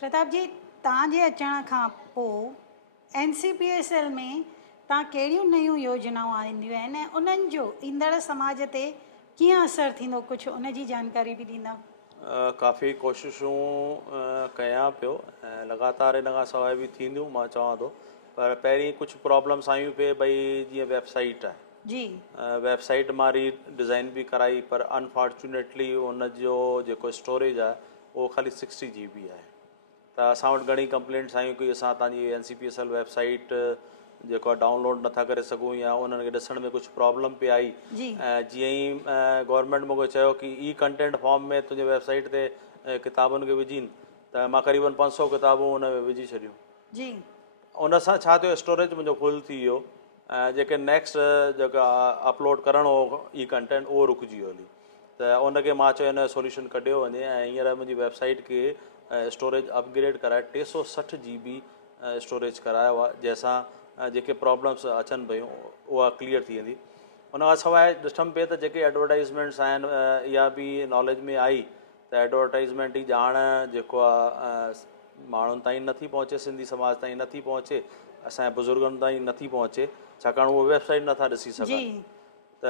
प्रताप जी, तव्हांजे अचण खां पोइ NCPSL में तव्हां कहिड़ियूं नयूं योजनाऊं आंदियूं आहिनि ऐं उन्हनि जो ईंदड़ समाज ते कीअं असरु थींदो, कुझु उन जी जानकारी बि ॾींदा? काफ़ी कोशिशूं कयां पियो ऐं लगातार इन खां सवाइ बि थींदियूं मां चवां थो, पर पहिरीं कुझु प्रॉब्लम्स आयूं पिए भई जीअं वेबसाइट आहे। जी। वेबसाइट मां डिज़ाइन बि कराई, पर अनफॉर्चुनेटली उन जो जेको स्टोरेज आहे उहो ख़ाली 60 GB आहे। त असां वटि घणी कंप्लेंट्स आयूं कि असां तव्हांजी NCPSL वेबसाइट जेको आहे डाउनलोड नथा करे सघूं या उन्हनि खे ॾिसण में कुझु प्रॉब्लम पे आई। ऐं जीअं ई गवर्नमेंट मूंखे चयो कि ई कंटेंट फॉर्म में तुंहिंजे वेबसाइट ते किताबुनि खे विझीनि, त मां क़रीबन 500 किताबूं उन में विझी छॾियूं। जी। उन सां छा थियो, स्टोरेज मुंहिंजो फुल थी वियो ऐं जेके नेक्स्ट जेका अपलोड करणो हो ई कंटेंट उहो रुकिजी वियो हली। त उनखे मां चयो इन जो सोल्यूशन कढियो वञे ऐं हींअर मुंहिंजी वेबसाइट खे स्टोरेज अपग्रेड कराए 360 GB स्टोरेज करायो आहे, जंहिंसां जेके प्रॉब्लम्स अचनि पियूं उहा क्लियर थी वेंदी। उन खां सवाइ ॾिठमि पिए त जेके एडवर्टाइज़मेंट्स आहिनि, इहा बि नॉलेज में आई त एडवर्टाइज़मेंट जी ॼाण जेको आहे माण्हुनि ताईं नथी पहुचे, सिंधी समाज ताईं नथी पहुचे, असांजे बुज़ुर्गनि ताईं नथी पहुचे, छाकाणि उहे वेबसाइट नथा ॾिसी सघनि। त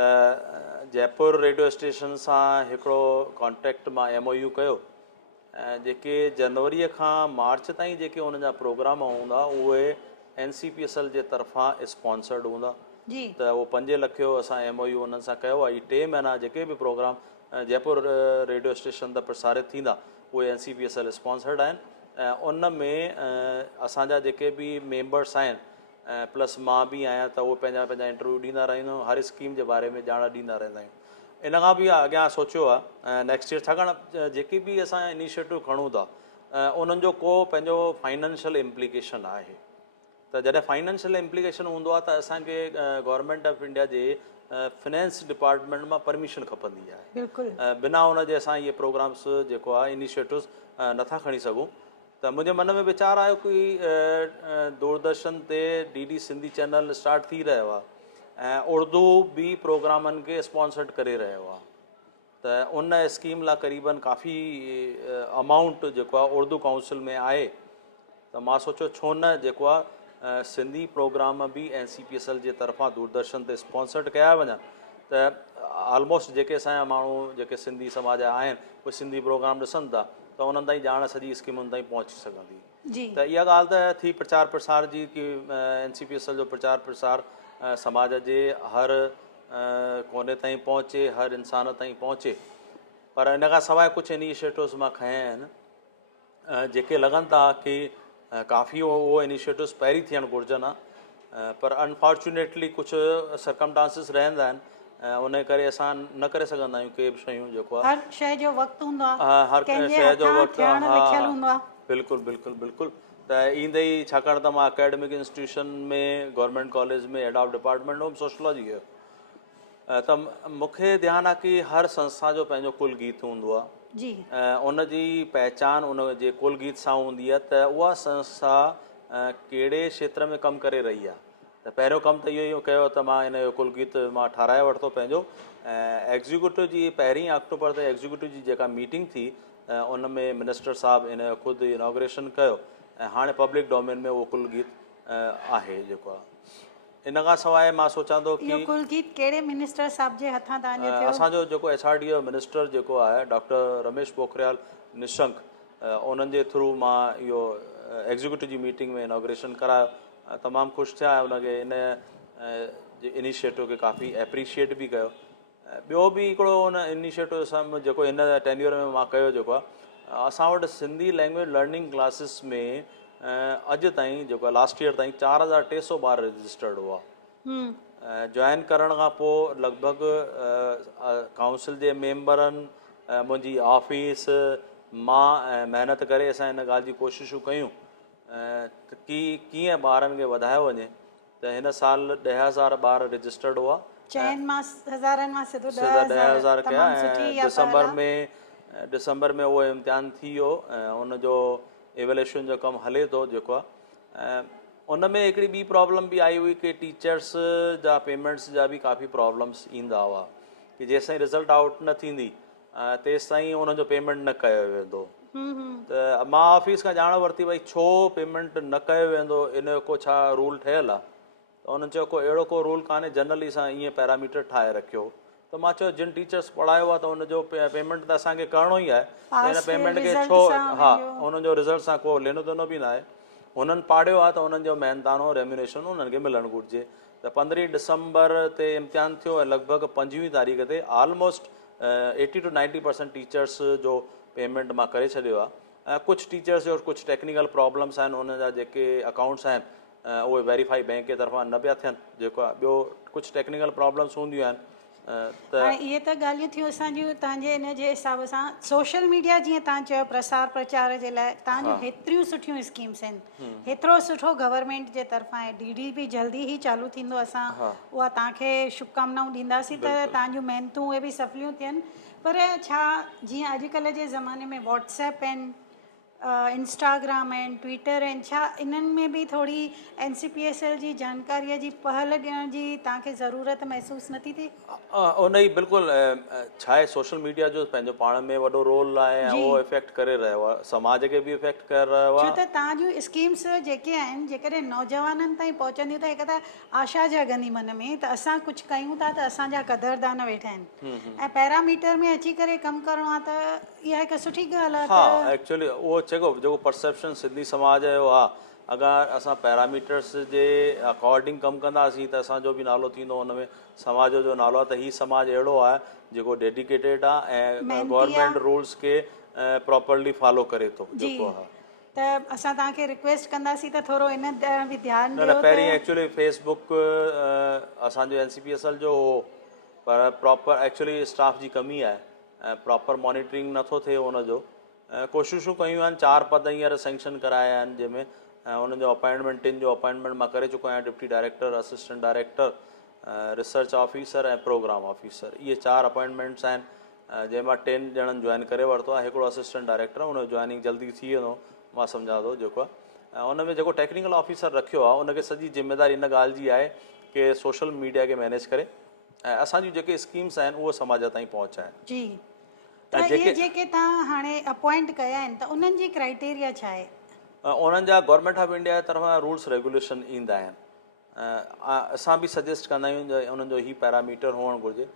जयपुर रेडियो स्टेशन सां हिकिड़ो कॉन्टेक्ट मां MOU कयो ऐं जेके जनवरीअ खां मार्च ताईं जेके उन्हनि जा प्रोग्राम हूंदा उहे NCPSL जे तरफ़ां स्पॉन्सर्ड हूंदा। त उहो 5 लख जो असां MOU उन्हनि सां कयो आहे। 3 महीना जेके बि प्रोग्राम जयपुर रेडियो स्टेशन ते प्रसारित थींदा उहे NCPSL स्पॉन्सर्ड आहिनि ऐं उन में असांजा जेके बि मेंबर्स आहिनि प्लस मां बि आहियां, त उहे पंहिंजा पंहिंजा इंटरव्यू ॾींदा रहंदा आहियूं, हर स्कीम जे बारे में ॼाण ॾींदा रहंदा आहियूं। इन खां बि अॻियां सोचियो आहे नेक्स्ट ईयर, छाकाणि जेकी बि असां इनिशिएटिव खणूं था उन्हनि जो को पंहिंजो फाइनेंशियल इम्प्लीकेशन आहे। त जॾहिं फाइनेंशियल इम्प्लीकेशन हूंदो आहे त असांखे government of India J finance department मां परमिशन खपंदी आहे। बिना उन जे असां इहे प्रोग्राम्स जेको आहे इनिशिएटिव्स नथा खणी सघूं। त मुंहिंजे मन में वीचारु आयो कि दूरदर्शन ते DD सिंधी चैनल स्टार्ट थी रहियो आहे ऐं उर्दू बि प्रोग्रामनि खे स्पॉन्सर्ड करे रहियो आहे। त उन स्कीम लाइ क़रीबन काफ़ी अमाउंट जेको आहे उर्दू काउंसिल में आहे। त मां सोचियो छो न जेको आहे सिंधी प्रोग्राम बि NCPSL जे तरफ़ां दूरदर्शन ते स्पॉन्सर्ड कया वञा, त ऑलमोस्ट जेके असांजा माण्हू जेके सिंधी समाज जा आहिनि उहे सिंधी प्रोग्राम ॾिसनि था त उन्हनि ताईं ॼाण सॼी स्कीमुनि ताईं पहुची सघंदी। त इहा ॻाल्हि त थी प्रचार प्रसार जी कि NCPSL जो प्रचार प्रसार समाज जे हर कोने ताईं पहुचे, हर इंसान ताईं पहुचे। पर इन खां सवाइ कुझु इनिशिएटिव्स मां खया आहिनि जेके लॻनि था कि काफ़ी उहो इनिशिएटिव्स पहिरीं थियणु घुरिजनि हा, पर अनफॉर्चुनेटली कुझु सरकमस्टांसिस रहंदा आहिनि ऐं उन करे असां न करे सघंदा आहियूं के बि शयूं जेको आहे। हर शइ जो वक़्तु हूंदो आहे, हर शइ जो वक़्तु, हा, बिल्कुलु बिल्कुलु बिल्कुलु। त ईंदे ई छाकाणि त मां अकेडमिक इंस्टीट्यूशन में गवर्नमेंट कॉलेज में हेड ऑफ डिपार्टमेंट हुउमि सोशलॉजी जो, त मूंखे ध्यानु आहे कि हर संस्था जो पंहिंजो कुल गीत हूंदो आहे। उन जी पहचान उन जे कुल गीत सां हूंदी आहे त उहा संस्था कहिड़े क्षेत्र में कमु करे रही आहे। त पहिरियों कमु त इहो ई कयो त मां इन जो कुल गीत मां ठाराए वरितो पंहिंजो ऐं एग्ज़ीक्यूटिव जी 1 अक्टूबर ते एग्ज़ीक्यूटिव जी जेका मीटिंग थी उन में मिनिस्टर साहब इन जो ख़ुदि इनॉग्रेशन कयो ऐं हाणे पब्लिक डोमेन में उहो कुल गीत आहे जेको आहे। इन खां सवाइ मां सोचां थो कि कुल गीत कहिड़े मिनिस्टर साहब जे हथां तव्हांजो थियो? असांजो जेको SRD जो मिनिस्टर जेको आहे डॉक्टर रमेश पोखरियाल निशंक, उन्हनि जे थ्रू मां इहो एग्ज़ीक्यूटिव जी मीटिंग में इनॉग्रेशन करायो। तमामु ख़ुशि थिया उनखे इन इनिशिएटिव खे काफ़ी एप्रिशिएट बि कयो। ॿियो बि हिकिड़ो उन इनिशिएटिव सां जेको हिन टेन्योर में मां कयो जेको आहे, असां वटि सिंधी लैंग्वेज लर्निंग क्लासिस में अॼु ताईं जेको आहे लास्ट ईयर ताईं 4300 ॿार रजिस्टर्ड हुआ। जॉइन करण खां पोइ लॻभॻि काउंसिल जे मेंबरनि, मुंहिंजी ऑफिस, मां ऐं महिनत करे असां इन ॻाल्हि जी कोशिशूं कयूं कि कीअं ॿारनि खे वधायो वञे। त हिन साल 10,000 ॿार रजिस्टर्ड हुआ, 10,000 कया ऐं दिसंबर में उहो इम्तिहान थी वियो ऐं उनजो एवेल्यूशन जो कमु हले थो जेको आहे। उन में हिकिड़ी ॿी प्रॉब्लम बि आई हुई कि टीचर्स जा पेमेंट्स जा बि काफ़ी प्रॉब्लम्स ईंदा हुआ कि जेसिताईं रिज़ल्ट आउट न थींदी तेसिताईं उन्हनि जो पेमेंट न कयो वेंदो। त मां ऑफिस खां ॼाण वरिती भई छो पेमेंट न कयो वेंदो, इन जो को छा रूल ठहियलु आहे? त उन्हनि चयो को अहिड़ो को रूल कान्हे, जनरली असां ईअं पैरामीटर ठाहे रखियो। त मां चयो जिन टीचर्स पढ़ायो आहे त उनजो पेमेंट त असांखे करिणो ई आहे, त हिन पेमेंट खे छो, हा, उन्हनि जो रिज़ल्ट सां को लेनो देनो बि न आहे। हुननि पाढ़ियो आहे त उन्हनि जो महिनतानो रेम्यूनेशन उन्हनि खे मिलणु घुरिजे। त 15 डिसंबर ते इम्तिहान थियो ऐं लॻभॻि 5 तारीख़ ते ऑलमोस्ट 80 to 90% टीचर्स जो पेमेंट मां करे छॾियो आहे। ऐं कुझु टीचर्स जो कुझु टेक्निकल प्रॉब्लम्स आहिनि, उन जा जेके अकाउंट्स आहिनि उहे वेरीफाई बैंक जे तरफ़ां न पिया थियनि, जेको आहे ॿियो कुझु टेक्निकल प्रॉब्लम्स हूंदियूं आहिनि। हाणे इहे त ॻाल्हियूं थियूं असांजियूं तव्हांजे इन जे हिसाब सां। सोशल मीडिया जीअं तव्हां चयो प्रसार प्रचार जे लाइ तव्हांजूं हेतिरियूं सुठियूं स्कीम्स आहिनि, हेतिरो सुठो गवर्नमेंट जे तरफ़ां आहे, DD बि जल्दी ई चालू थींदो, असां उहा तव्हांखे शुभकामनाऊं ॾींदासीं त तव्हांजूं महिनतूं उहे बि सफलियूं थियनि। पर छा जीअं अॼुकल्ह जे ज़माने में व्हाट्सएप आहिनि, इंस्टाग्राम आहिनि, ट्विटर आहिनि, छा इन्हनि में बि थोरी NCPSL जी जानकारीअ जी पहल ॾियण जी तव्हांखे ज़रूरत महसूसु नथी थिए? उन ई बिल्कुलु छा आहे, सोशल मीडिया जो पंहिंजो पाण में वॾो रोल आहे ऐं उहो इफेक्ट करे रहियो आहे, समाज खे बि इफेक्ट करे रहियो आहे। छो त तव्हांजूं स्कीम्स जेके आहिनि जेकॾहिं नौजवाननि ताईं पहुचंदियूं त हिकु त आशा जाॻंदी मन में त असां कुझु कयूं था त असांजा क़दरदान वेठा आहिनि, ऐं पैरामीटर में अची करे कमु करिणो आहे त इहा हिकु सुठी ॻाल्हि आहे। हा, एक्चुअली उहो जेको परसेप्शन सिंधी समाज जो आहे, अगरि असां पैरामीटर्स जे अकॉर्डिंग कमु कंदासीं त असांजो बि नालो थींदो, हुन में समाज जो नालो आहे। त हीउ समाज अहिड़ो आहे जेको डेडिकेटेड आहे ऐं गवर्नमेंट रूल्स खे प्रॉपरली फॉलो करे थो, जेको आहे। त असां तव्हांखे रिक्वेस्ट कंदासीं त थोरो इन बि ध्यानु ॾियो। न, पहिरीं एक्चुअली फेसबुक असांजो NCPSL जो हो, पर प्रॉपर एक्चुअली स्टाफ जी कमी आहे ऐं प्रॉपर मॉनिटरिंग नथो थिए हुनजो। कोशिशूं कयूं आहिनि, 4 पद हींअर सेंक्शन कराया आहिनि, जंहिंमें उन्हनि जो अपॉइंटमेंट 3 जो अपॉइंटमेंट मां करे चुको आहियां, deputy director, assistant director, research officer ऐं प्रोग्राम ऑफिसर। इहे 4 अपॉइंटमेंट्स आहिनि, जंहिंमां 10 ॼणनि जॉइन करे वरितो आहे, हिकिड़ो असिस्टेंट डायरेक्टर आहे, हुनजो जॉइनिंग जल्दी थी वेंदो मां सम्झां थो, जेको आहे। उन में जेको टेक्निकल ऑफिसर रखियो आहे उनखे सॼी ज़िम्मेदारी इन ॻाल्हि जी आहे कि सोशल मीडिया खे मैनेज करे ऐं असांजूं जेके स्कीम्स आहिनि उहे समाज ताईं पहुचाइनि। जी, त इहे जेके तव्हां हाणे अपॉइंट कया आहिनि त उन्हनि जी क्राइटेरिया छा आहे? उन्हनि जा गवर्नमेंट ऑफ इंडिया जे तरफ़ां रूल्स रेगुलेशन ईंदा आहिनि। असां बि सजेस्ट कंदा आहियूं उन्हनि जो ही पैरामीटर हुअणु घुरिजे।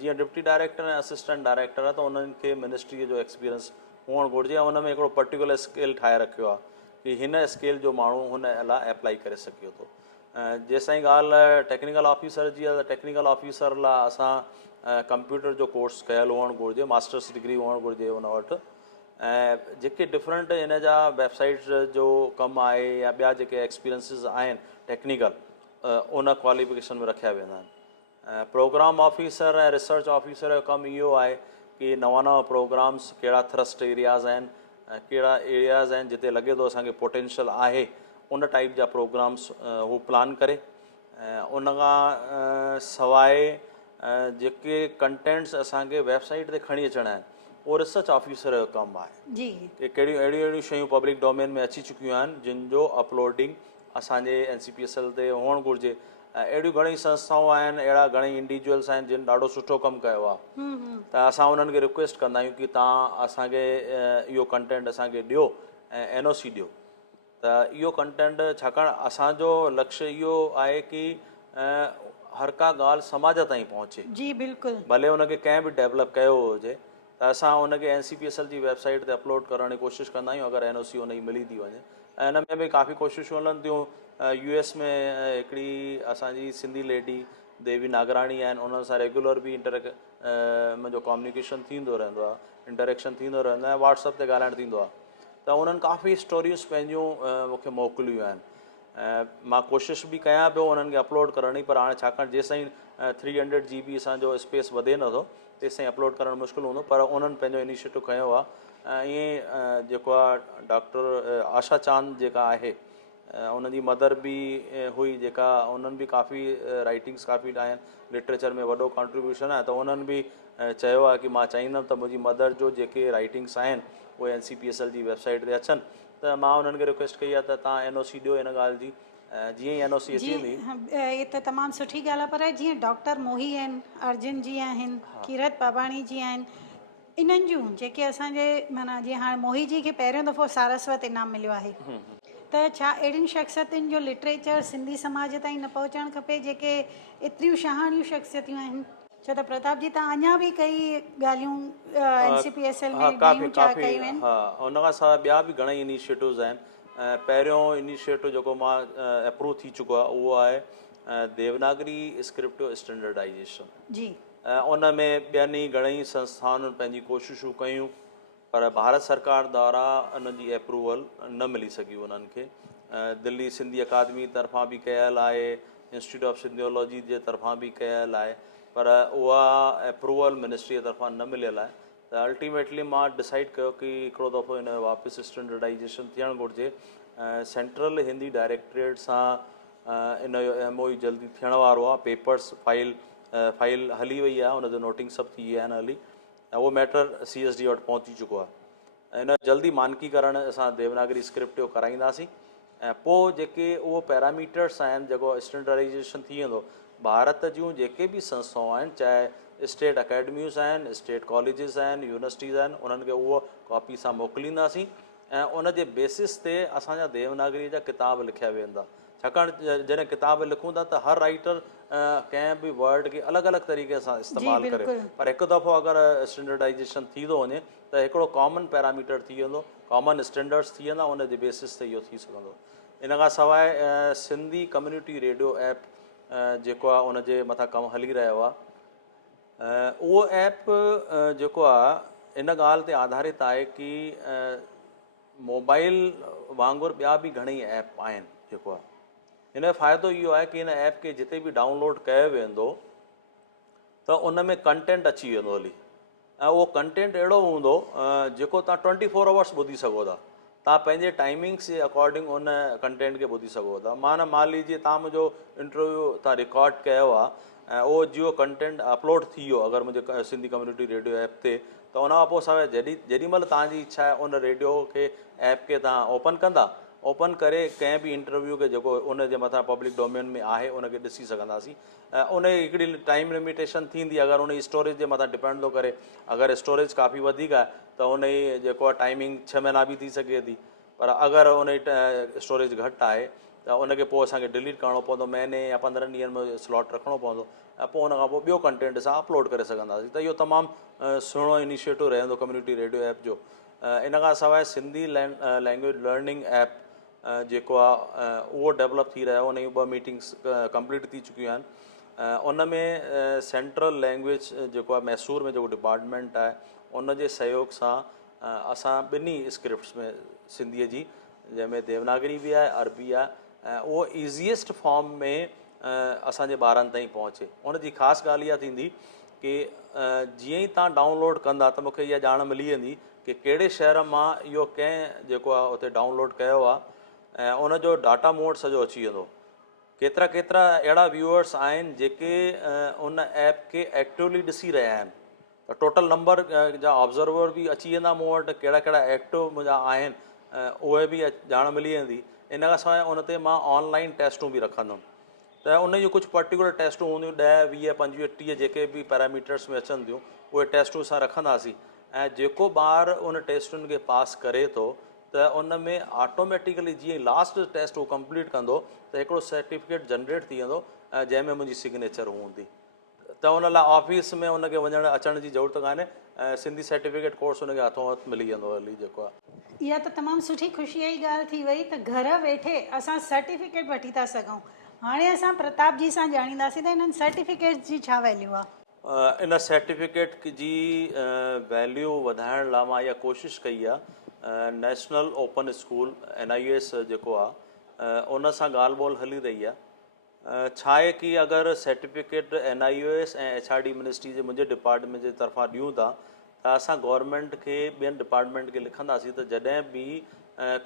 जीअं डिप्टी डायरेक्टर ऐं असिस्टेंट डायरेक्टर आहे त उन्हनि खे मिनिस्ट्रीअ जो एक्सपीरियंस हुअणु घुरिजे ऐं उन में हिकिड़ो पर्टिकुलर स्केल ठाहे रखियो आहे कि हिन स्केल जो माण्हू हुन लाइ अप्लाई करे सघे थो। जेसिताईं ॻाल्हि टेक्निकल ऑफिसर जी आहे त टेक्निकल ऑफिसर लाइ असां कंप्यूटर जो कोर्स कयल हुअणु घुरिजे, मास्टर्स डिग्री हुअणु घुरिजे हुन वटि। ऐं जेके डिफरेंट इन जा वेबसाइट्स जो कमु आहे या ॿिया जेके एक्सपीरियंसिस आहिनि टेक्निकल, उन क्वालिफिकेशन में रखिया वेंदा आहिनि। प्रोग्राम ऑफिसर ऐं रिसर्च ऑफिसर जो कमु इहो आहे कि नवां प्रोग्राम्स कहिड़ा थ्रस्ट एरियाज़ आहिनि, कहिड़ा एरियाज़ आहिनि जिते लॻे थो असांखे पोटेंशियल आहे, उन टाइप जा प्रोग्राम्स हू प्लान करे। उन खां सवाइ जेके कंटेंट्स असांखे वेबसाइट ते खणी अचणा आहिनि उहो रिसर्च ऑफिसर जो कमु आहे जी, कि कहिड़ियूं अहिड़ियूं शयूं पब्लिक डोमेन में अची चुकियूं आहिनि जिन जो अपलोडिंग असांजे NCPSL ते हुअणु घुरिजे। अहिड़ियूं घणेई संस्थाऊं आहिनि, अहिड़ा घणेई इंडिविजुअल्स आहिनि जिन ॾाढो सुठो कमु कयो आहे। त असां उन्हनि खे रिक्वेस्ट कंदा आहियूं कि तव्हां असांखे इहो कंटेंट असांखे ॾियो ऐं NOC ॾियो। त इहो कंटेंट, छाकाणि असांजो लक्ष्य इहो आहे कि हर का ॻाल्हि समाज ताईं पहुचे। जी बिल्कुलु, भले हुनखे कंहिं बि डेवलप कयो हुजे त असां हुनखे NCPSL जी वेबसाइट ते अपलोड करण जी कोशिशि कंदा आहियूं अगरि NOC हुनजी मिली थी वञे। ऐं हिन में बि काफ़ी कोशिशूं हलनि थियूं। US में हिकिड़ी असांजी सिंधी लेडी देवी नागराणी आहिनि, उन्हनि सां रेगुलर बि मुंहिंजो कम्युनिकेशन थींदो रहंदो आहे, इंटरेक्शन थींदो रहंदो आहे, व्हाट्सअप ते ॻाल्हाइणु थींदो आहे। त उन्हनि काफ़ी स्टोरियूं पंहिंजियूं मूंखे मोकिलियूं आहिनि। मां कोशिशि बि कयां पियो उन्हनि खे अपलोड करण जी, पर हाणे छाकाणि जेसिताईं 300 GB असांजो स्पेस वधे नथो तेसिताईं अपलोड करणु मुश्किल हूंदो, पर उन्हनि पंहिंजो इनिशिएटिव खयो आहे। ऐं ईअं जेको आहे डॉक्टर आशा चांद जेका आहे, उन्हनि जी मदर बि हुई जेका, उन्हनि बि काफ़ी राइटिंग्स काफ़ी आहिनि, लिटरेचर में वॾो कॉन्ट्रीब्यूशन आहे। त उन्हनि बि चयो आहे कि मां चाहींदुमि त मुंहिंजी मदर जो जेके राइटिंग्स आहिनि उहे NCPSL जी वेबसाइट ते अचनि। त मां उन्हनि खे रिक्वेस्ट कई आहे त तव्हां NOC ॾियो हिन ॻाल्हि जी। जीअं ई NOC अची वेंदी। ये त तमामु सुठी ॻाल्हि आहे, पर जीअं डॉक्टर मोही आहिनि, अर्जुन जी आहिनि, कीरत पाबाणी जी आहिनि, इन्हनि जूं जेके असांजे माना जीअं हाणे मोही जी खे पहिरियों दफ़ो सारस्वत इनाम मिलियो आहे, त छा अहिड़ियुनि शख़्सियतुनि जो लिटरेचर सिंधी समाज ताईं न पहुचणु खपे जेके एतिरियूं शहाणियूं शख़्सियतूं आहिनि? छो त प्रताप जी तव्हां अञा बि कई ॻाल्हियूं NCPSL हा में काफ़ी नयूं काफ़ी कयूं आहिनि। हा उन खां सवाइ ॿिया बि घणेई इनिशिएटिव्स आहिनि। पहिरियों इनिशिएटिव जेको मां अप्रूव थी चुको आहे उहो आहे देवनागरी स्क्रिप्ट जो स्टैंडर्डाइजेशन। जी उन में ॿियनि ई घणेई संस्थाउनि पंहिंजी कोशिशूं कयूं, पर भारत सरकार द्वारा उन जी अप्रूवल न मिली सघी उन्हनि खे। दिल्ली सिंधी अकादमी तरफ़ां बि कयल आहे, इंस्टीट्यूट ऑफ सिंधियोलॉजी जे तरफ़ां बि कयल आहे, पर उहा अप्रूवल मिनिस्ट्रीअ तरफ़ां न मिलियल आहे। त अल्टीमेटली मां डिसाइड कयो कि हिकिड़ो दफ़ो हिन जो वापसि स्टैंडर्डाइजेशन थियणु घुरिजे। सेंट्रल हिंदी डायरेक्टरेट सां इन जो MOU जल्दी थियण वारो आहे। पेपर्स फाइल हली वई आहे, हुनजो नोटिंग सभु थी विया आहिनि हली, ऐं उहो मैटर CSD वटि पहुची चुको आहे। इन जल्दी मानकीकरण असां देवनागरी स्क्रिप्ट जो कराईंदासीं, ऐं पोइ जेके उहो पैरामीटर्स आहिनि जेको स्टैंडर्डाइजेशन थी वेंदो, भारत जूं जेके बि संस्थाऊं आहिनि, चाहे स्टेट अकेडमियूं आहिनि, स्टेट कॉलेजिस आहिनि, यूनिवर्सिटीज़ आहिनि, उन्हनि खे उहो कॉपी सां मोकिलींदासीं, ऐं उन जे बेसिस ते असांजा देवनागरी जा किताब लिखिया वेंदा। छाकाणि जॾहिं किताब लिखूं था त हर राइटर कंहिं बि वर्ड खे अलॻि अलॻि तरीक़े सां इस्तेमालु करे, पर हिकु दफ़ो अगरि स्टैंडर्डाइजेशन थी थो वञे त हिकिड़ो कॉमन पैरामीटर थी वेंदो, कॉमन स्टैंडर्ड्स थी वेंदा, उन जे बेसिस ते इहो थी सघंदो। इन खां सवाइ सिंधी कम्यूनिटी रेडियो ऐप जेको आहे उन जे मथां कमु हली रहियो आहे। उहो ऐप जेको आहे इन ॻाल्हि ते आधारित आहे कि मोबाइल वांगुरु ॿिया बि घणेई ऐप आहिनि। जेको आहे हिन जो फ़ाइदो इहो आहे कि हिन ऐप खे जिते बि डाउनलोड कयो वेंदो त उन में कंटेंट अची वेंदो हली, ऐं उहो कंटेंट अहिड़ो हूंदो जेको तव्हां 24 आवर्स ॿुधी सघो था। तव्हां पंहिंजे टाइमिंग्स जे अकॉर्डिंग उन कंटेंट खे ॿुधी सघो था। माना मान लीजिए तव्हां मुंहिंजो इंटरव्यू तव्हां रिकॉर्ड कयो आहे ऐं उहो जियो कंटेंट अपलोड थी वियो अगरि मुंहिंजे सिंधी कम्यूनिटी रेडियो ऐप ते, त उन खां पोइ सवाइ जेॾीमहिल तव्हांजी इच्छा आहे उन रेडियो खे ऐप खे तव्हां ओपन कंदा, ओपन करे कंहिं बि इंटरव्यू खे जेको उन जे मथां पब्लिक डोमेन में आहे उनखे ॾिसी सघंदासीं। उन जी हिकिड़ी टाइम लिमिटेशन थींदी, अगरि उन जी स्टोरेज जे मथां डिपेंड थो करे। अगरि स्टोरेज काफ़ी वधीक आहे त उन जी जेको आहे टाइमिंग 6 महीना बि थी सघे थी, पर अगरि उन जी स्टोरेज घटि आहे त उनखे पोइ असांखे डिलीट करिणो पवंदो, महीने या 15 ॾींहंनि में स्लॉट रखिणो पवंदो, ऐं पोइ उन खां पोइ ॿियो कंटेंट असां अपलोड करे सघंदासीं। त इहो तमामु सुहिणो इनिशिएटिव रहंदो कम्यूनिटी रेडियो ऐप जो। इन खां सवाइ सिंधी लैंग्वेज लर्निंग ऐप जेको आहे उहो डेवलप थी रहियो, उन जूं 2 मीटिंग्स कंप्लीट थी चुकियूं आहिनि। उन में सेंट्रल लैंग्वेज जेको आहे मैसूर में जेको डिपार्टमेंट आहे उन जे सहयोग सां असां ॿिन्ही स्क्रिप्ट्स में सिंधीअ जी, जंहिंमें देवनागरी बि आहे, अरबी आहे, ऐं उहो ईज़ीएस्ट फॉर्म में असांजे ॿारनि ताईं पहुचे। उन जी ख़ासि ॻाल्हि इहा थींदी कि जीअं ई तव्हां डाउनलोड कंदा त मूंखे इहा ॼाण मिली वेंदी कि कहिड़े शहर मां इहो कंहिं जेको आहे उते डाउनलोड कयो आहे, ऐं उनजो डाटा मोड सॼो अची वेंदो। केतिरा अहिड़ा व्यूअर्स आहिनि जेके उन ऐप खे एक्टिवली ॾिसी रहिया आहिनि, त टोटल नंबर जा ऑब्ज़र्वर बि अची वेंदा मूं वटि, कहिड़ा एक्टिव मुंहिंजा आहिनि उहे बि ॼाण मिली वेंदी। इन खां सवाइ उन ते मां ऑनलाइन टेस्टूं बि रखंदुमि, त उन जूं कुझु पर्टिकुलर टेस्टूं हूंदियूं 10, 20, 25, 30 जेके बि पैरामीटर्स में अचनि थियूं, उहे टेस्टूं असां रखंदासीं, ऐं जेको ॿारु उन टेस्टुनि खे पास करे थो त उन में ऑटोमेटिकली जीअं लास्ट टेस्ट उहो कंप्लीट कंदो त हिकिड़ो सर्टिफिकेट जनरेट थी वेंदो जंहिंमें मुंहिंजी सिग्नेचर हूंदी। त उन लाइ ऑफिस में उनखे वञणु अचण जी ज़रूरत कान्हे, सिंधी सर्टिफिकेट कोर्स उनखे हथों हथु मिली वेंदो हली। जेको आहे इहा त तमामु सुठी ख़ुशीअ जी ॻाल्हि थी वई त घर वेठे असां सर्टिफिकेट वठी था सघूं। हाणे असां प्रताप जी सां ॼाणींदासीं त हिननि सर्टिफिकेट्स जी छा वैल्यू आहे। इन सर्टिफिकेट जी वैल्यू वधाइण लाइ मां इहा कोशिशि कई आहे, नेशनल ओपन स्कूल NIOS जेको आहे उन सां ॻाल्हि ॿोल हली रही आहे। छा आहे कि अगरि सर्टिफिकेट NIOS ऐं HRD मिनिस्ट्री जे मुंहिंजे डिपार्टमेंट जे तरफ़ां ॾियूं था त असां गवर्नमेंट खे ॿियनि डिपार्टमेंट खे लिखंदासीं त जॾहिं बि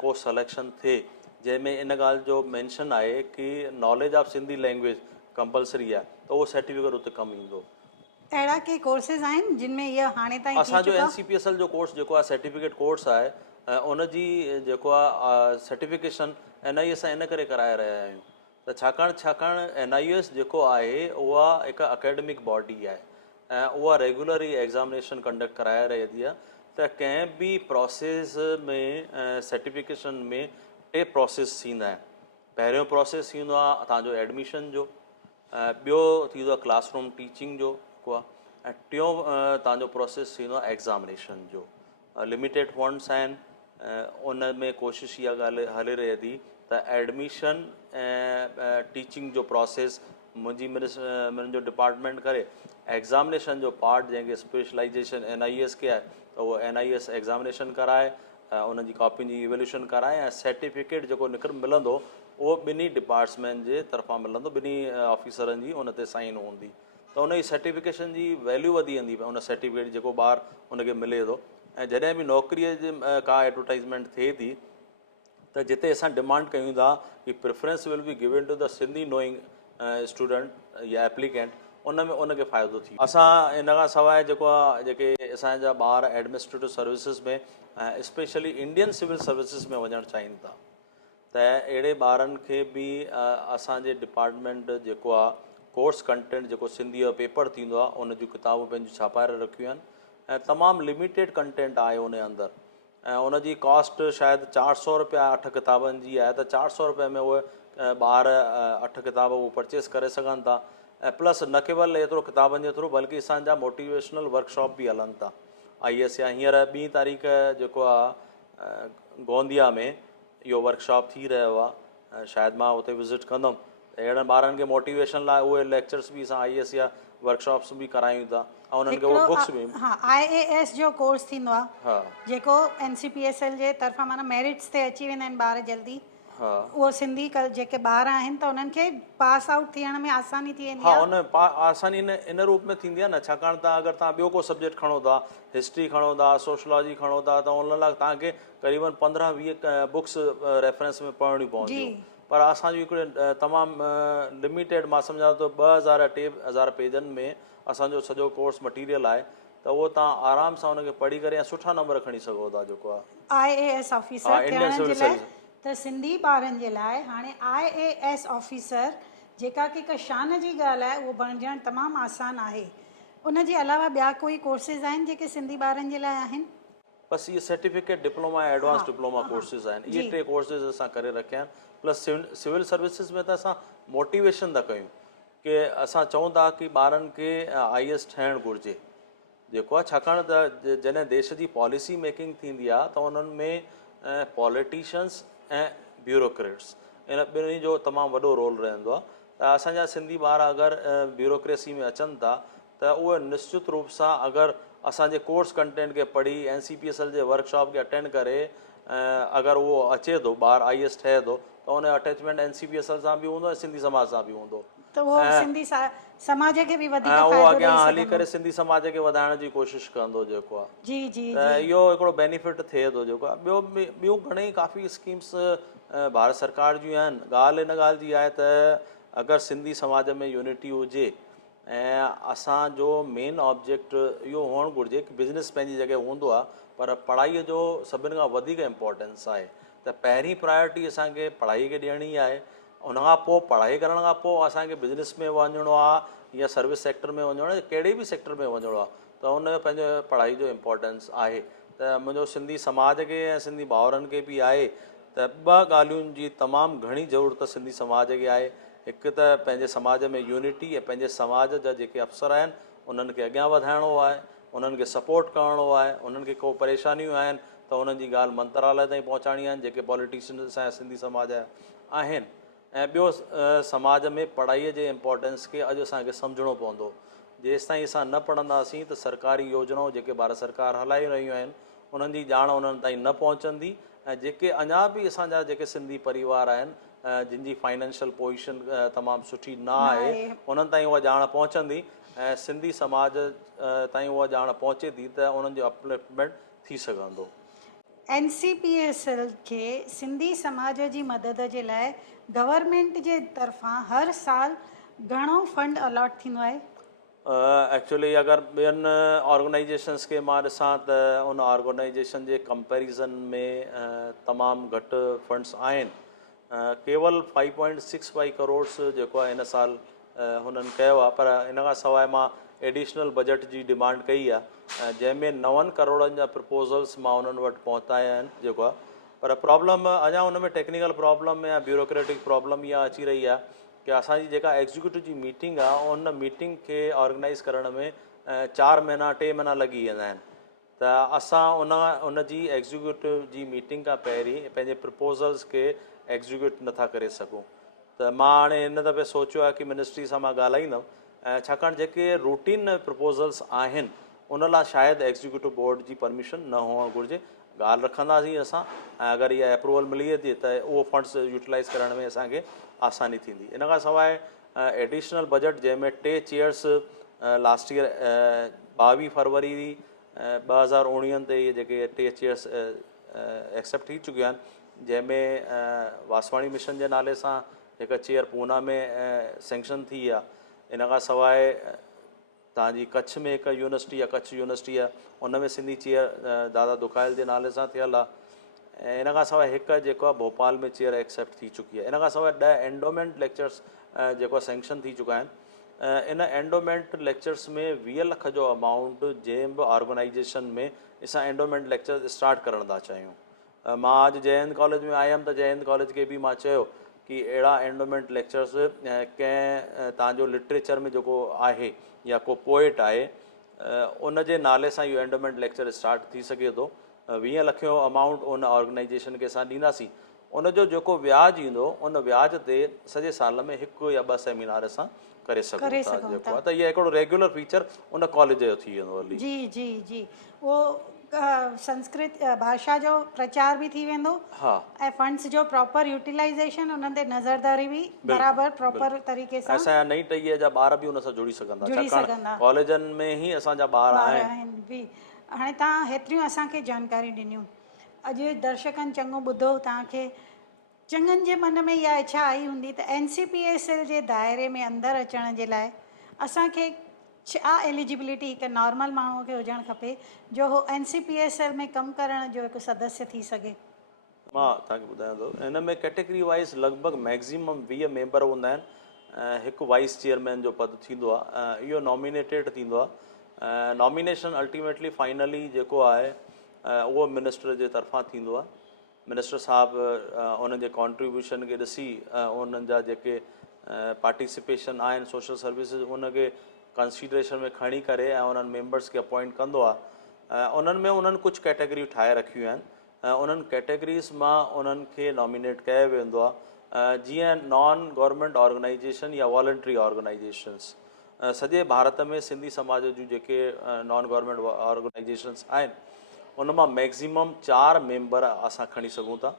को सलेक्शन थिए जंहिंमें इन ॻाल्हि जो मैंशन आहे कि knowledge of Sindhi language compulsory आहे, त उहो सर्टिफिकेट उते कमु ईंदो। अहिड़ा के कोर्सेज आहिनि जिन में इहा हाणे ताईं असांजो NCPSL जो कोर्स जेको आहे सर्टिफिकेट कोर्स आहे, उन जी जेको आहे सर्टिफिकेशन NIOS सां इन करे कराए रहिया आहियूं त छाकाणि NIOS जेको आहे उहा हिकु अकेडमिक बॉडी आहे, ऐं उहा रेगुलर ई एग्ज़ामिनेशन कंडक्ट कराए रही आहे त कंहिं बि प्रोसेस में सर्टिफिकेशन में टे प्रोसेस थींदा आहिनि। पहिरियों प्रोसेस थींदो आहे तव्हांजो एडमिशन जो, ॿियो थींदो आहे क्लासरूम टीचिंग जो को आहे, ऐं टियों तव्हांजो प्रोसेस थींदो आहे एग्ज़ामिनेशन जो। लिमिटेड फंड्स आहिनि, उन में कोशिशि इहा ॻाल्हि हले रहे थी त एडमिशन ऐं टीचिंग जो प्रोसेस मुंहिंजो डिपार्टमेंट करे, एग्ज़ामिनेशन जो पार्ट जंहिंखे स्पेशलाइजेशन NIS के आहे त उहो NIS एग्ज़ामिनेशन कराए, उन जी कॉपियुनि जी इवेल्यूशन कराए ऐं सर्टिफिकेट जेको मिलंदो उहो ॿिन्ही डिपार्ट्समेंट जे तरफ़ां मिलंदो, ॿिन्ही ऑफिसरनि जी उन ते साइन हूंदी, त उन जी सर्टिफिकेशन जी वैल्यू वधी वेंदी उन सर्टिफिकेट जेको ॿार उनखे मिले थो। ऐं जॾहिं बि नौकिरीअ जे का एडवर्टाइज़मेंट थिए थी त जिते असां डिमांड कयूं था कि preference will be given to the Sindhi knowing student या एप्लीकेंट, उन में उनखे फ़ाइदो थी। असां इन खां सवाइ जेको आहे जेके असांजा ॿार एडमिनिस्ट्रेटिव सर्विसिस में स्पेशली इंडियन सिविल सर्विसिस में वञणु चाहिनि था त अहिड़े ॿारनि खे बि असांजे डिपार्टमेंट जेको आहे कोर्स कंटेंट जेको सिंधीअ जो पेपर थींदो आहे उन जूं किताबूं पंहिंजूं छापाए रखियूं आहिनि ऐं तमामु लिमिटेड कंटेंट आहे उन अंदरि, ऐं उन जी कॉस्ट शायदि 400 रुपया 8 किताबनि जी आहे, त 400 रुपये में उहे ॿार 8 किताब उहे परचेस करे सघनि था। ऐं प्लस न केवल एतिरो किताबनि जे थ्रू बल्कि असांजा मोटिवेशनल वर्कशॉप बि हलनि था। IS या हींअर 2 तारीख़ जेको आहे गोंदिया में इहो वर्कशॉप थी रहियो आहे, शायदि मां उते विज़िट कंदुमि, अहिड़नि ॿारनि खे मोटिवेशन लाइ उहे लेक्चर्स बि असां IS या वर्कशॉप्स बि करायूं था ऐं उन्हनि खे उहे बुक्स बि। हा, IAS जो कोर्स थींदो आहे, हा, जेको NCPSL जे तरफ़ां माना मेरिट्स ते अची वेंदा आहिनि ॿार जल्दी। हा, उहो सिंधी जेके ॿार आहिनि त उन्हनि खे पास आउट थियण में आसानी थी वेंदी हा, आहे। उन आसानी इन रूप में थींदी आहे न, छाकाणि त अगरि तव्हां ॿियो को सब्जेक्ट खणो था, हिस्ट्री खणो था, सोशलॉजी खणो था, त उन लाइ तव्हांखे क़रीबन 15-20 बुक्स रेफरेंस में पढ़णियूं पवंदियूं, पर असांजो हिकिड़े तमामु लिमिटेड, मां सम्झां थो 2000-3000 पेजनि में असांजो सॼो कोर्स मटीरियल आहे, त उहो तव्हां आराम सां उनखे पढ़ी करे ऐं सुठा नंबर खणी सघो था। जेको आहे IAS ऑफिसर इंडियन थियण सिविल जे लाइ सर्विस, त सिंधी ॿारनि जे लाइ हाणे IAS ऑफिसर जेका की हिकु शान जी ॻाल्हि आहे, उहो बणिजणु तमामु आसानु आहे। उन जे अलावा ॿिया कोई कोर्सिस आहिनि जेके सिंधी ॿारनि जे लाइ आहिनि? बसि इहे सर्टिफिकेट डिप्लोमा ऐं एडवांस डिप्लोमा कोर्सिस आहिनि, इहे 3 कोर्सिस असां करे रखिया आहिनि। प्लस सिविल सर्विसिस में त असां मोटिवेशन था कयूं कि असां चऊं था कि ॿारनि खे IS ठहिणु घुरिजे जेको आहे, छाकाणि त जॾहिं देश जी पॉलिसी मेकिंग थींदी आहे त उन्हनि में पॉलिटिशियंस ऐं ब्यूरोक्रेट्स इन ॿिन्ही जो तमामु वॾो रोल रहंदो आहे। त असांजा सिंधी ॿार अगरि ब्यूरोक्रेसी में अचनि था त उहे निश्चित रूप सां अगरि असांजे कोर्स कंटेंट खे पढ़ी NCPSL जे वर्कशॉप खे अटेंड करे अगरि उहो अचे थो, ॿार IS ठहे थो, त उन जो अटैचमेंट NCPSL सां बि हूंदो ऐं सिंधी समाज सां बि हूंदो, त उहो सिंधी समाज खे बि वधीक ऐं उहो फ़ाइदो अॻियां ॾेई हली सघंदो। करे सिंधी समाज खे वधाइण जी कोशिशि कंदो जेको आहे। जी जी त इहो हिकिड़ो बेनिफिट थिए थो जेको आहे। ॿियूं घणेई काफ़ी स्कीम्स भारत सरकार जूं आहिनि। ॻाल्हि इन ॻाल्हि जी आहे त अगरि सिंधी समाज में यूनिटी हुजे ऐं असांजो मेन ऑब्जेक्ट इहो हुअणु घुरिजे कि बिज़नेस पंहिंजी जॻह हूंदो आहे, पर पढ़ाईअ जो सभिनि खां वधीक इम्पोर्टेंस आहे, त पहिरीं प्रायोरिटी असांखे पढ़ाईअ खे ॾियणी आहे, उनखां पोइ पढ़ाई करण खां पोइ असांखे बिज़नेस में वञिणो आहे या सर्विस सेक्टर में वञिणो आहे, कहिड़े बि सेक्टर में वञिणो आहे, त उन जो पंहिंजो पढ़ाई जो इम्पोर्टेंस आहे। त मुंहिंजो सिंधी समाज खे ऐं सिंधी भाउरनि खे बि आहे त 2 ॻाल्हियुनि जी तमामु घणी ज़रूरत सिंधी समाज खे आहे। हिकु त पंहिंजे समाज में यूनिटी ऐं पंहिंजे समाज जा जेके अफ़सर आहिनि उन्हनि खे अॻियां वधाइणो आहे, उन्हनि खे सपोर्ट करिणो आहे, उन्हनि खे को परेशानियूं आहिनि त उन्हनि जी ॻाल्हि मंत्रालय ताईं पहुचाइणी आहिनि जेके पॉलिटिशियन असांजा सिंधी समाज जा आहिनि। ऐं ॿियो समाज में पढ़ाईअ जे इम्पोर्टेंस खे अॼु असांखे सम्झणो पवंदो। जेसिताईं असां न पढ़ंदासीं त सरकारी योजनाऊं जेके भारत सरकार हलाई रहियूं आहिनि उन्हनि जी ॼाण उन्हनि ताईं न पहुचंदी, ऐं जेके अञा बि असांजा जेके सिंधी परिवार आहिनि जिन जी फाइनेंशियल पोजीशन तमामु सुठी न आहे उन्हनि ताईं उहा ॼाण पहुचंदी ऐं सिंधी समाज ताईं उहा ॼाण पहुचे थी त उन्हनि जो अपलिफ्टमेंट थी सघंदो। NCPSL खे सिंधी समाज जी मदद जे लाइ गवर्नमेंट जे तरफ़ां हर साल घणो फंड अलॉट थींदो आहे? एक्चुअली अगरि ॿियनि ऑर्गेनाइजेशन्स खे मां ॾिसां त उन ऑर्गेनाइजेशन जे कंपेरिज़न में तमामु घटि फंड्स आहिनि। केवल 5.65 करोड़ जेको आहे हिन साल हुननि कयो आहे, पर इन खां सवाइ मां एडिशनल बजट जी डिमांड कई आहे, जंहिंमें 9 करोड़नि जा प्रपोज़ल्स मां उन्हनि वटि पहुताया आहिनि जेको आहे। पर प्रॉब्लम अञा उन में टेक्निकल प्रॉब्लम या ब्यूरोक्रेटिक प्रॉब्लम इहा अची रही आहे कि असांजी जेका एग्जीक्यूटिव जी मीटिंग आहे उन मीटिंग खे ऑर्गेनाइज़ करण में 4 महीना 3 महीना लॻी वेंदा आहिनि। त असां उन जी एग्जीक्यूटिव जी मीटिंग खां पहिरीं पंहिंजे प्रपोज़ल्स खे एग्जीक्यूट नथा करे सघूं। त मां हाणे हिन दफ़े सोचियो आहे कि मिनिस्ट्री सां मां ॻाल्हाईंदुमि, छाकाणि जेके रूटीन प्रपोज़ल्स आहिनि उन लाइ शायदि एग्जीक्यूटिव बोर्ड जी परमिशन न हुअणु घुरिजे। ॻाल्हि रखंदासीं असां, ऐं अगरि इहा अप्रूवल मिली वेंदी त उहो फंड्स यूटिलाइज़ करण में असांखे आसानी थींदी। इन खां सवाइ एडिशनल बजट जंहिंमें 2 चेयर्स लास्ट ईयर 22 फरवरी 2019 ते इहे जेके 2 चेयर्स एक्सेप्ट थी चुकियूं आहिनि, जंहिंमें वासवाणी मिशन जे नाले सां हिकु चेयर पूना में सेंक्शन थी आहे। इन खां सवाइ तव्हांजी कच्छ में हिकु यूनिवर्सिटी आहे, कच्छ यूनिवर्सिटी आहे, उन में सिंधी चेयर दादा दुखायल जे नाले सां थियल आहे। ऐं इन खां सवाइ हिकु जेको आहे भोपाल में चेयर एक्सेप्ट थी चुकी आहे। इन खां सवाइ 10 एंडोमेंट लेक्चर्स जेको आहे सेंक्शन थी चुका आहिनि। इन एंडोमेंट लेक्चर्स में 20 लख जो अमाउंट जंहिं बि ऑर्गेनाइजेशन में असां एंडोमेंट लेक्चर स्टार्ट करणु था चाहियूं। मां अॼु जय हिंद कॉलेज में आयुमि त जय हिंद कॉलेज खे बि मां चयो कि अहिड़ा एंडोमेंट लेक्चर्स कंहिं तव्हांजो लिटरेचर में जेको आहे या को पोइट आहे उन जे नाले सां इहो एंडोमेंट लेक्चर स्टार्ट थी सघे थो। 20 लख जो अमाउंट उन ऑर्गेनाइजेशन खे असां ॾींदासीं। उनजो जेको व्याज ईंदो उन व्याज ते सॼे साल में 1 या 2 सेमिनार असां करे सघूं था जेको आहे। त इहो हिकिड़ो रेगुलर फीचर उन कॉलेज जो थी वेंदो हली। जी जी जी, उहो संस्कृत भाषा जो प्रचार बि थी वेंदो, हा, ऐं फंड्स जो प्रॉपर यूटिलाइज़ेशन, उन्हनि ते नज़रदारी बि बराबरि प्रॉपर तरीक़े सां असांजा नई टहीअ जा ॿार बि उन सां जुड़ी सघंदा, छाकाणि कॉलेजनि में ई असांजा ॿार आहिनि बि। हाणे तव्हां हेतिरियूं असांखे जानकारी ॾिनियूं, अॼु दर्शकनि चङो ॿुधो, तव्हांखे चङनि जे मन में इहा इच्छा आई हूंदी त NCPSL जे दायरे में अंदरि अचण जे लाइ असांखे छा एलिजिबिलिटी हिकु नॉर्मल माण्हूअ खे हुजणु खपे जो हो NCPSL में कमु करण जो हिकु सदस्य थी सघे? मां तव्हांखे ॿुधायां थो, हिन में कैटेगरी वाइज़ लॻभॻि मैक्ज़िमम 20 मेंबर हूंदा आहिनि। हिकु वाइस चेयरमैन जो पद थींदो आहे, इहो नॉमिनेटेड थींदो आहे। नॉमिनेशन अल्टीमेटली फाइनली जेको आहे उहो मिनिस्टर जे तरफ़ां थींदो आहे। मिनिस्टर साहिबु उन्हनि जे कॉन्ट्रीब्यूशन खे ॾिसी उन्हनि जा जेके पार्टिसिपेशन आहिनि सोशल सर्विसिस उनखे कंसीडरेशन में खणी करे ऐं उन्हनि मेंबर्स खे अपॉइंट कंदो आहे। उन्हनि में उन्हनि कुझु कैटेगरियूं ठाहे रखियूं आहिनि। उन्हनि कैटेगरीज़ मां उन्हनि खे नॉमिनेट कयो वेंदो आहे, जीअं नॉन गवर्नमेंट ऑर्गेनाइजेशन या वॉलंटरी ऑर्गेनाइजेशन्स। सॼे भारत में सिंधी समाज जूं जेके नॉन गवर्नमेंट ऑर्गेनाइजेशन्स आहिनि उन मां मैक्ज़िमम 4 मेंबर असां खणी सघूं था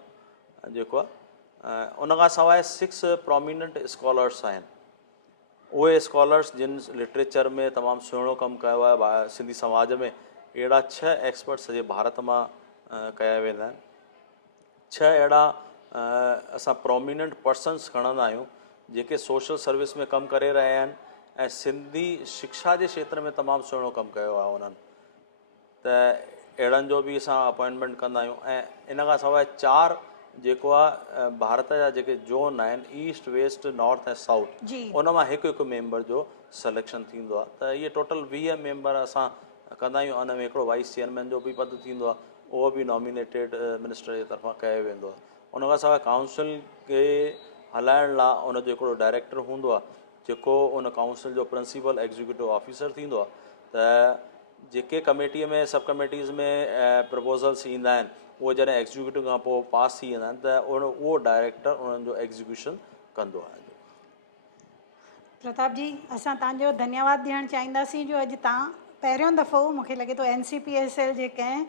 जेको आहे। उन खां सवाइ 6 प्रोमिनेंट स्कॉलर्स आहिनि। उहे स्कॉलर्स जिन लिटरेचर में तमामु सुहिणो कमु कयो आहे सिंधी समाज में, अहिड़ा 6 एक्सपर्ट सॼे भारत मां कया वेंदा आहिनि। 6 अहिड़ा असां प्रोमिनेंट पर्सन्स खणंदा आहियूं जेके सोशल सर्विस में कमु करे रहिया आहिनि ऐं सिंधी शिक्षा जे क्षेत्र में तमामु सुहिणो कमु कयो आहे उन्हनि। त अहिड़नि जो बि असां अपॉइंटमेंट कंदा आहियूं। ऐं इन खां सवाइ 4 जेको आहे भारत जा जेके जोन आहिनि, ईस्ट वेस्ट नॉर्थ ऐं साउथ, उन मां हिकु मेंबर जो सिलेक्शन थींदो आहे। त इहे टोटल 20 मेंबर असां कंदा आहियूं। उन में हिकिड़ो वाइस चेयरमैन जो बि पद थींदो आहे, उहो बि नॉमिनेटेड मिनिस्टर जे तरफ़ां कयो वेंदो आहे। उन खां सवाइ काउंसिल खे हलाइण लाइ उनजो हिकिड़ो डायरेक्टर हूंदो आहे जेको उन काउंसिल जो प्रिंसिपल एग्जीक्यूटिव ऑफिसर थींदो आहे। त जेके कमेटीअ में सब कमेटीज़ में प्रपोज़ल्स ईंदा आहिनि उहे जॾहिं एग्जीक्यूटिव खां पोइ पास थी वेंदा आहिनि त उहो डायरेक्टर उन्हनि जो एग्जीक्यूशन कंदो आहे। प्रताप जी, असां तव्हांजो धन्यवाद ॾियणु चाहींदासीं जो अॼु तव्हां पहिरियों दफ़ो मूंखे लॻे थो NCPSL जे कंहिं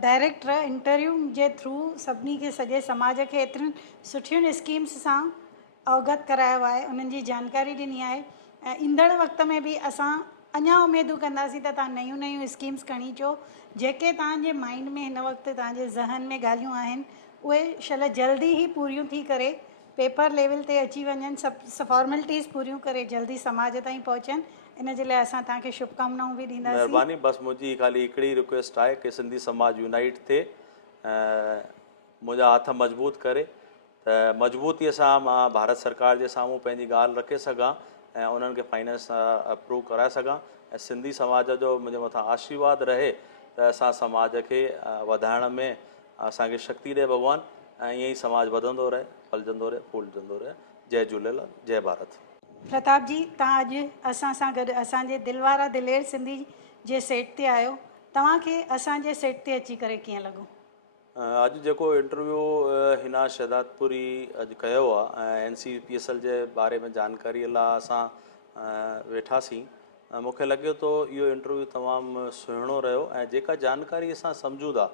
डायरेक्टर इंटरव्यू जे थ्रू सभिनी खे सॼे समाज खे एतिरियूं सुठियुनि स्कीम्स सां अवगत करायो आहे, उन्हनि जी जानकारी ॾिनी आहे। ऐं ईंदड़ वक़्त में बि असां अञा उमेदूं कंदासीं त तव्हां नयूं नयूं स्कीम्स खणी अचो। जेके तव्हांजे माइंड में हिन वक़्तु तव्हांजे ज़हन में ॻाल्हियूं आहिनि उहे शल जल्दी ई पूरियूं थी करे पेपर लेवल ते अची वञनि, सभु फॉर्मेलिटीज़ पूरियूं करे जल्दी समाज ताईं पहुचनि। इन जे लाइ असां तव्हांखे शुभकामनाऊं बि ॾींदासीं। महिरबानी। बसि मुंहिंजी ख़ाली हिकिड़ी रिक्वेस्ट आहे कि सिंधी समाज यूनाइट थिए, मुंहिंजा हथ मज़बूत करे त मज़बूतीअ सां मां भारत सरकार जे साम्हूं पंहिंजी ॻाल्हि रखे सघां ऐं उन्हनि खे फाइनेंस अप्रूव कराए सघां ऐं सिंधी समाज जो मुंहिंजे मथां आशीर्वाद रहे त असां समाज खे वधाइण में असांखे शक्ति ॾे भॻवान ऐं ईअं ई समाज वधंदो रहे, फलजंदो रहे, फूलजंदो रहे। जय झूलेलाल, जय भारत। प्रताप जी, तव्हां अॼु असां सां गॾु असांजे दिलवारा दिलेर सिंधी जे सेट ते आयो, तव्हांखे असांजे सेट ते अची करे कीअं लॻो? अॼु जेको इंटरव्यू हिना शहदादपुरी अॼु कयो आहे ऐं NCPSL जे बारे में जानकारीअ लाइ असां वेठासीं, मूंखे लॻे थो इहो इंटरव्यू तमामु सुहिणो रहियो ऐं जेका जानकारी असां सम्झूं था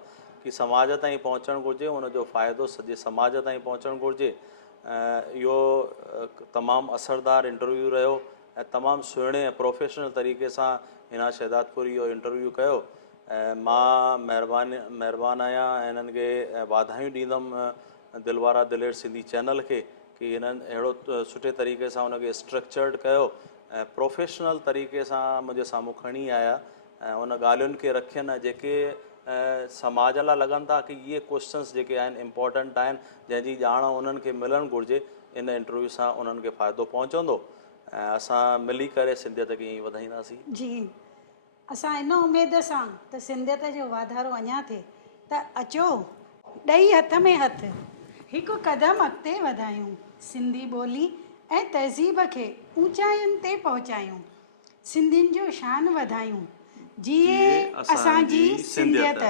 कि समाज ताईं पहुचणु घुरिजे, उनजो फ़ाइदो सॼे समाज ताईं पहुचणु घुरिजे, इहो तमामु असरदार इंटरव्यू रहियो ऐं तमामु सुहिणे ऐं प्रोफेशनल तरीक़े सां हिना शहदादपुरी इहो इंटरव्यू कयो। ऐं मां महिरबानी आहियां ऐं हिननि खे वाधायूं ॾींदुमि दिलवारा दिलेर सिंधी चैनल खे कि हिननि अहिड़ो सुठे तरीक़े सां हुनखे स्ट्रक्चर्ड कयो ऐं प्रोफेशनल तरीक़े सां मुंहिंजे साम्हूं खणी आया ऐं उन ॻाल्हियुनि खे रखियनि जेके समाज लाइ लॻनि था कि इहे क्वेश्चन्स जेके आहिनि इम्पोर्टेंट आहिनि, जंहिंजी ॼाण उन्हनि खे मिलणु घुरिजे। इन इंटरव्यू सां उन्हनि खे फ़ाइदो पहुचंदो ऐं असां मिली करे सिंधियत खे ईअं वधाईंदासीं। जी, असां इन उमेद सां त सिंधियत जो वाधारो अञा थिए त अचो ॾेई हथ में हथ हिकु क़दम अॻिते वधायूं, सिंधी ॿोली ऐं तहज़ीब खे ऊचाइयुनि ते पहुचायूं, सिंधियुनि जो शान वधायूं। जीए असांजी सिंधियत।